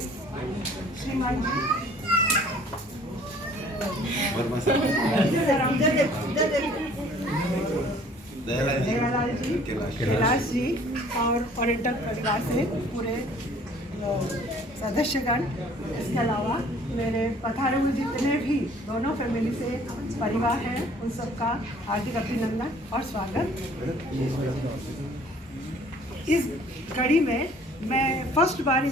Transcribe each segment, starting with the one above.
श्रीमान जी, दयालाल जी, कैलाश जी और ओरिएंटल परिवार से पूरे सदस्यगण, इसके अलावा मेरे पधारे हुए जितने भी दोनों फैमिली से परिवार हैं, उन सबका हार्दिक अभिनंदन और स्वागत। इस कड़ी में मैं फर्स्ट बार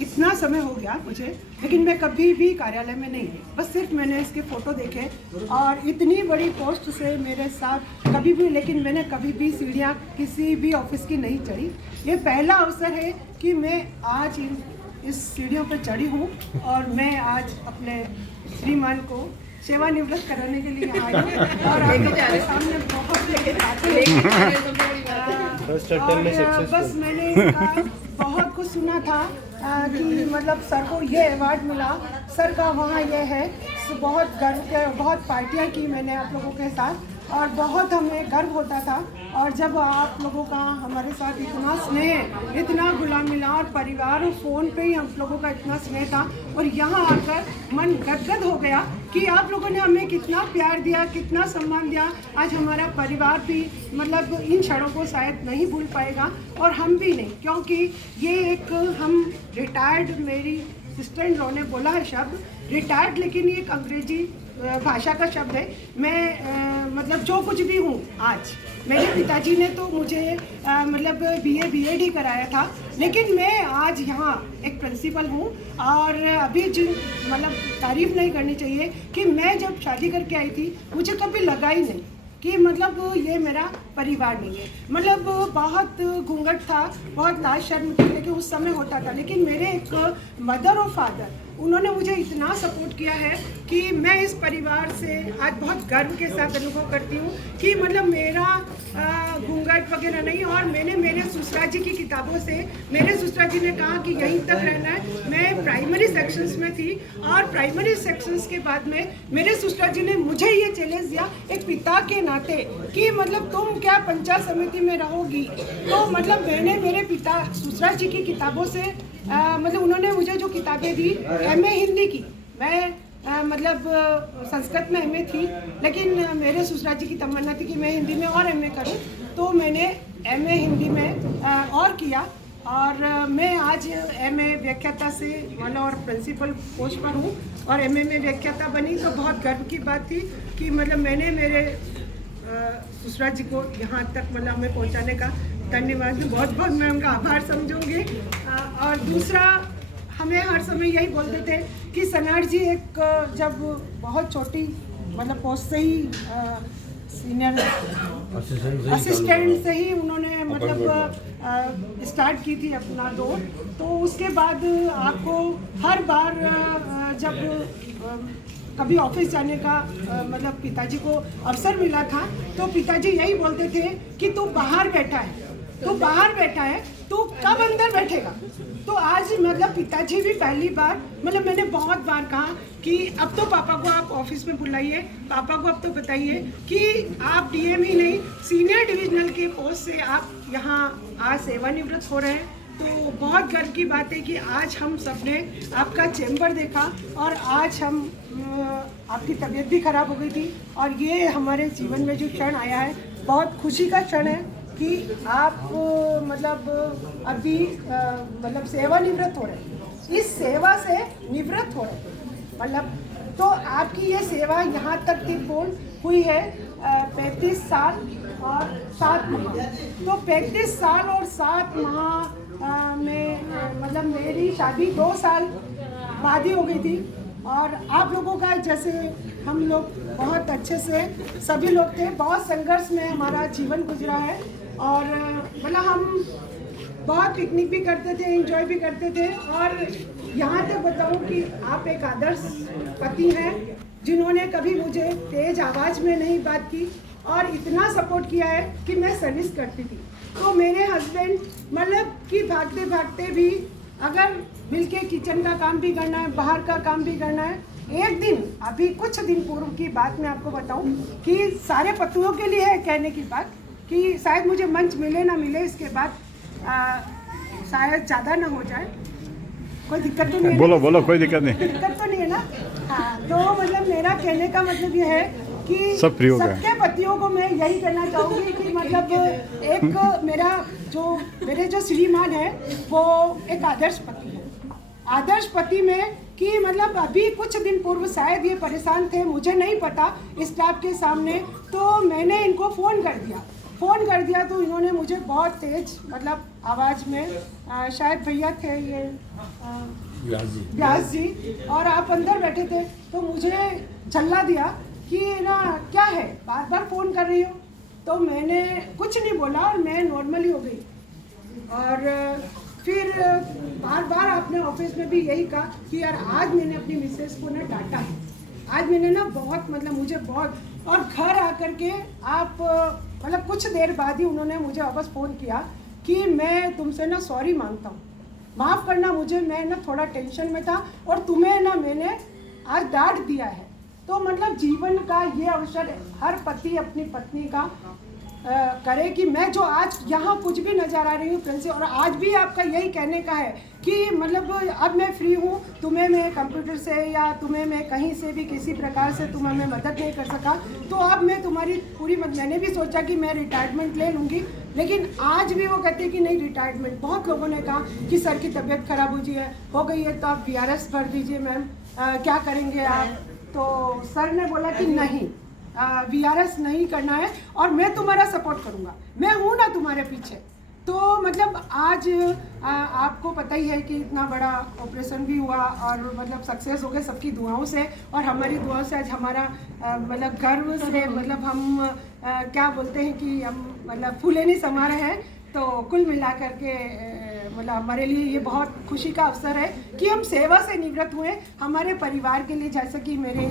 इतना समय हो गया मुझे, लेकिन मैं कभी भी कार्यालय में नहीं, बस सिर्फ मैंने इसके फ़ोटो देखे और इतनी बड़ी पोस्ट से मेरे साथ कभी भी, लेकिन मैंने कभी भी सीढ़ियाँ किसी भी ऑफिस की नहीं चढ़ी। ये पहला अवसर है कि मैं आज इस सीढ़ियों पर चढ़ी हूँ और मैं आज अपने श्रीमान को सेवानिवृत्त कराने के लिए आई हूँ और आपके सामने बहुत बस मैंने इसका बहुत कुछ सुना था कि मतलब सर को ये अवार्ड मिला, सर का वहाँ ये है, बहुत गर्व के, बहुत पार्टियाँ की मैंने आप लोगों के साथ और बहुत हमें गर्व होता था। और जब आप लोगों का हमारे साथ इतना स्नेह, इतना घुला मिला और परिवार और फ़ोन पे ही हम लोगों का इतना स्नेह था और यहाँ आकर मन गदगद हो गया कि आप लोगों ने हमें कितना प्यार दिया, कितना सम्मान दिया। आज हमारा परिवार भी मतलब इन क्षणों को शायद नहीं भूल पाएगा और हम भी नहीं, क्योंकि ये एक हम रिटायर्ड, मेरी सिस्टर इन लॉ ने बोला है शब्द रिटायर्ड, लेकिन ये एक अंग्रेजी भाषा का शब्द है। मैं मतलब जो कुछ भी हूँ आज, मेरे पिताजी ने तो मुझे मतलब BA BEd ही कराया था, लेकिन मैं आज यहाँ एक प्रिंसिपल हूँ और अभी जिन मतलब तारीफ़ नहीं करनी चाहिए कि मैं जब शादी करके आई थी मुझे कभी लगा ही नहीं कि मतलब ये मेरा परिवार नहीं है। मतलब बहुत घूंघट था, बहुत लाज शर्म थी, लेकिन उस समय होता था। लेकिन मेरे एक मदर और फादर, उन्होंने मुझे इतना सपोर्ट किया है कि मैं इस परिवार से आज बहुत गर्व के साथ अनुभव करती हूँ कि मतलब मेरा घूंघट वगैरह नहीं। और मैंने मेरे ससुरा जी की किताबों से, मेरे ससुरा जी ने कहा कि यहीं तक रहना है। मैं प्राइमरी सेक्शंस में थी और प्राइमरी सेक्शंस के बाद में मेरे ससुरा जी ने मुझे ये चैलेंज दिया एक पिता के नाते कि मतलब तुम क्या पंचायत समिति में रहोगी। तो मतलब मैंने मेरे पिता ससुरा जी की किताबों से मतलब उन्होंने मुझे जो किताबें दी, MA हिंदी की, मैं मतलब संस्कृत में MA थी, लेकिन मेरे ससुरा जी की तमन्ना थी कि मैं हिंदी में और MA करूं, तो मैंने MA हिंदी में और किया और मैं आज MA व्याख्याता से मतलब और प्रिंसिपल पोस्ट पर हूं और MA में व्याख्याता बनी। तो बहुत गर्व की बात थी कि मतलब मैंने मेरे ससुरा जी को यहाँ तक मतलब हमें पहुँचाने का धन्यवाद, बहुत बहुत मैं उनका आभार समझूंगी। और दूसरा, हमें हर समय यही बोलते थे कि सनार जी एक जब बहुत छोटी मतलब पोस्ट से ही सीनियर असिस्टेंट से ही उन्होंने मतलब स्टार्ट की थी अपना दौर, तो उसके बाद आपको हर बार जब कभी ऑफिस जाने का मतलब पिताजी को अवसर मिला था, तो पिताजी यही बोलते थे कि तू बाहर बैठा है, तू बाहर बैठा है, तू कब अंदर बैठेगा। तो आज मतलब पिताजी भी पहली बार, मतलब मैंने बहुत बार कहा कि अब तो पापा को आप ऑफिस में बुलाइए, पापा को अब तो बताइए कि आप DM ही नहीं, सीनियर डिविजनल के पोस्ट से आप यहाँ आज सेवानिवृत्त हो रहे हैं। तो बहुत गर्व की बात है कि आज हम सबने आपका चैम्बर देखा और आज हम आपकी तबीयत भी खराब हो गई थी और ये हमारे जीवन में जो क्षण आया है, बहुत खुशी का क्षण है कि आप मतलब अभी मतलब सेवानिवृत्त हो रहे हैं, इस सेवा से निवृत्त हो रहे हैं मतलब। तो आपकी ये सेवा यहाँ तक की पूर्ण हुई है 35 साल और 7 माह। तो 35 साल और 7 माह में मतलब मेरी शादी 2 साल बाद ही हो गई थी और आप लोगों का जैसे हम लोग बहुत अच्छे से सभी लोग थे, बहुत संघर्ष में हमारा जीवन गुजरा है और मतलब हम बहुत पिकनिक भी करते थे, एंजॉय भी करते थे। और यहाँ तक बताऊँ कि आप एक आदर्श पति हैं जिन्होंने कभी मुझे तेज आवाज़ में नहीं बात की और इतना सपोर्ट किया है कि मैं सर्विस करती थी। तो मेरे हस्बैंड मतलब कि भागते भागते भी अगर मिलके किचन का काम भी करना है, बाहर का काम भी करना है। एक दिन अभी कुछ दिन पूर्व की बात मैं आपको बताऊं कि सारे पतियों के लिए है कहने की बात कि शायद मुझे मंच मिले ना मिले, इसके बाद शायद ज़्यादा ना हो जाए। कोई दिक्कत तो नहीं है? बोलो बोलो, कोई दिक्कत नहीं। दिक्कत तो नहीं है ना? हाँ, तो मतलब मेरा कहने का मतलब ये है कि सब फ्री हो गए। सबके पतियों को मैं यही कहना चाहूँगी कि मतलब एक मेरे जो श्रीमान है वो एक आदर्श पति है। आदर्श पति में कि मतलब अभी कुछ दिन पूर्व शायद ये परेशान थे, मुझे नहीं पता स्टाफ के सामने, तो मैंने इनको फ़ोन कर दिया तो इन्होंने मुझे बहुत तेज मतलब आवाज़ में शायद भैया थे ये व्यास जी और आप अंदर बैठे थे, तो मुझे झल्ला दिया कि ना क्या है, बार बार फ़ोन कर रही हो। तो मैंने कुछ नहीं बोला और मैं नॉर्मली हो गई। और फिर बार बार आपने ऑफिस में भी यही कहा कि यार आज मैंने अपनी मिसेस को ना डांटा है, आज मैंने ना बहुत मतलब मुझे बहुत, और घर आकर के आप मतलब कुछ देर बाद ही उन्होंने मुझे वापस फ़ोन किया कि मैं तुमसे ना सॉरी मांगता हूँ, माफ़ करना मुझे, मैं ना थोड़ा टेंशन में था और तुम्हें ना मैंने आज डांट दिया है। तो मतलब जीवन का ये अवसर हर पति अपनी पत्नी का करे कि मैं जो आज यहाँ कुछ भी नज़र आ रही हूँ फ्रेंड से, और आज भी आपका यही कहने का है कि मतलब अब मैं फ्री हूँ, तुम्हें मैं कंप्यूटर से या तुम्हें मैं कहीं से भी किसी प्रकार से तुम्हें मैं मदद नहीं कर सका, तो अब मैं तुम्हारी पूरी मैंने भी सोचा कि मैं रिटायरमेंट ले लूँगी, लेकिन आज भी वो कहते हैं कि नहीं रिटायरमेंट। बहुत लोगों ने कहा कि सर की तबीयत खराब हो गई है तो आप VRS भर दीजिए मैम, क्या करेंगे आप? तो सर ने बोला कि नहीं, VRS नहीं करना है और मैं तुम्हारा सपोर्ट करूँगा, मैं हूँ ना तुम्हारे पीछे। तो मतलब आज आपको पता ही है कि इतना बड़ा ऑपरेशन भी हुआ और मतलब सक्सेस हो गए सबकी दुआओं से, और हमारी दुआओं से आज हमारा मतलब गर्व से मतलब हम क्या बोलते हैं कि हम मतलब फूले नहीं समा रहे हैं। तो कुल मिलाकर के मतलब हमारे लिए ये बहुत खुशी का अवसर है कि हम सेवा से निवृत्त हुए हमारे परिवार के लिए, जैसा कि मेरे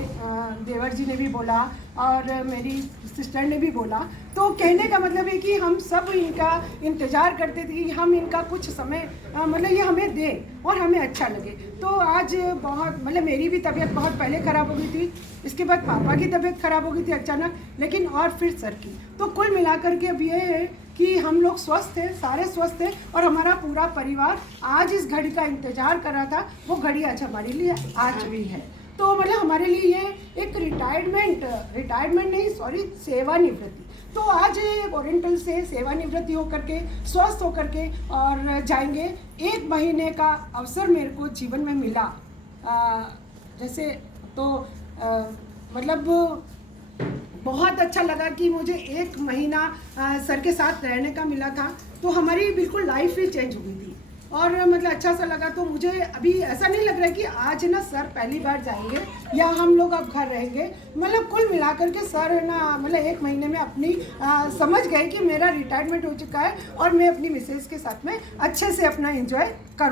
देवर जी ने भी बोला और मेरी सिस्टर ने भी बोला। तो कहने का मतलब है कि हम सब इनका इंतज़ार करते थे कि हम इनका कुछ समय मतलब ये हमें दें और हमें अच्छा लगे। तो आज बहुत मतलब मेरी भी तबीयत बहुत पहले ख़राब हो गई थी, इसके बाद पापा की तबीयत ख़राब हो गई थी अचानक, लेकिन और फिर सर की। तो कुल मिलाकर के अब ये है कि हम लोग स्वस्थ हैं, सारे स्वस्थ हैं, और हमारा पूरा परिवार आज इस घड़ी का इंतज़ार कर रहा था, वो घड़ी आज हमारे लिए आज भी है। तो मतलब हमारे लिए ये एक रिटायरमेंट नहीं सॉरी सेवानिवृत्ति। तो आज ओरिएंटल से सेवानिवृत्ति होकर के स्वस्थ होकर के और जाएंगे। 1 महीने का अवसर मेरे को जीवन में मिला, जैसे तो मतलब बहुत अच्छा लगा कि मुझे 1 महीना सर के साथ रहने का मिला था, तो हमारी बिल्कुल लाइफ ही चेंज हो गई थी और मतलब अच्छा सा लगा। तो मुझे अभी ऐसा नहीं लग रहा है कि आज ना सर पहली बार जाएंगे या हम लोग अब घर रहेंगे। मतलब कुल मिलाकर के सर ना मतलब 1 महीने में अपनी समझ गए कि मेरा रिटायरमेंट हो चुका है और मैं अपनी मिसेज के साथ में अच्छे से अपना एंजॉय करूँ।